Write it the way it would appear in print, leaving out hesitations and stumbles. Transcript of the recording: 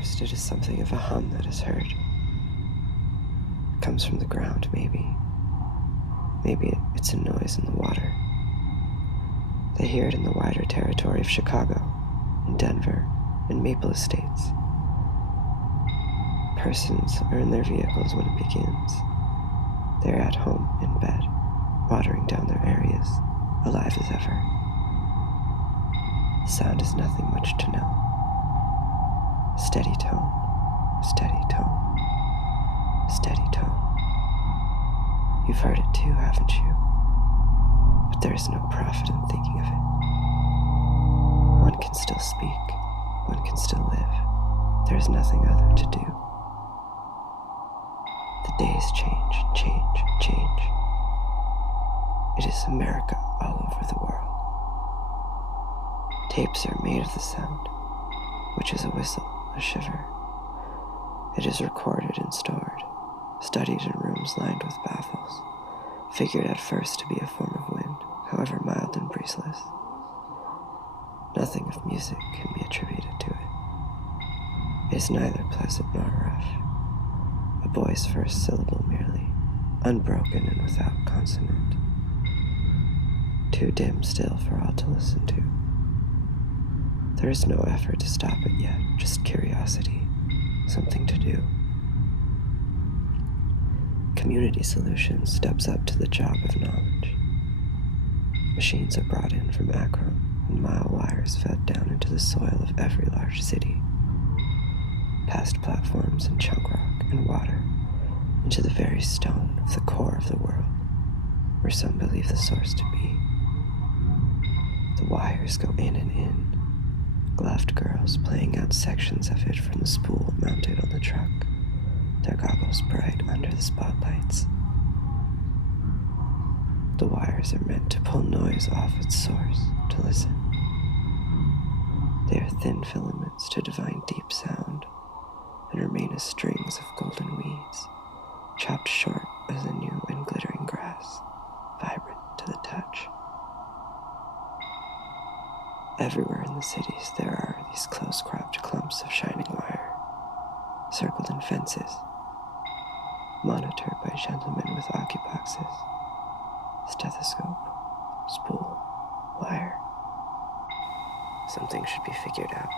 first, it is something of a hum that is heard. It comes from the ground, maybe. Maybe it's a noise in the water. They hear it in the wider territory of Chicago, in Denver, and Maple Estates. Persons are in their vehicles when it begins. They're at home, in bed, watering down their areas, alive as ever. The sound is nothing much to know. Steady tone, steady tone, steady tone. You've heard it too, haven't you? But there is no profit in thinking of it. One can still speak, one can still live. There is nothing other to do. The days change, change, change. It is America all over the world. Tapes are made of the sound, which is a whistle, a shiver. It is recorded and stored, studied in rooms lined with baffles, figured at first to be a form of wind, however mild and breezeless. Nothing of music can be attributed to it. It is neither pleasant nor rough. A boy's first syllable merely, unbroken and without consonant. Too dim still for all to listen to. There is no effort to stop it yet, just curiosity, something to do. Community Solutions steps up to the job of knowledge. Machines are brought in from Akron, and mile wires fed down into the soil of every large city, past platforms and chunk rock and water, into the very stone of the core of the world, where some believe the source to be. The wires go in and in, gloved girls playing out sections of it from the spool mounted on the truck, their goggles bright under the spotlights. The wires are meant to pull noise off its source, to listen. They are thin filaments to divine deep sound, and remain as strings of golden weeds, chopped short as a new and glittering grass, vibrant to the touch. Everywhere in the cities there are these close-cropped clumps of shining wire, circled in fences, monitored by gentlemen with occuboxes, stethoscope, spool, wire. Something should be figured out.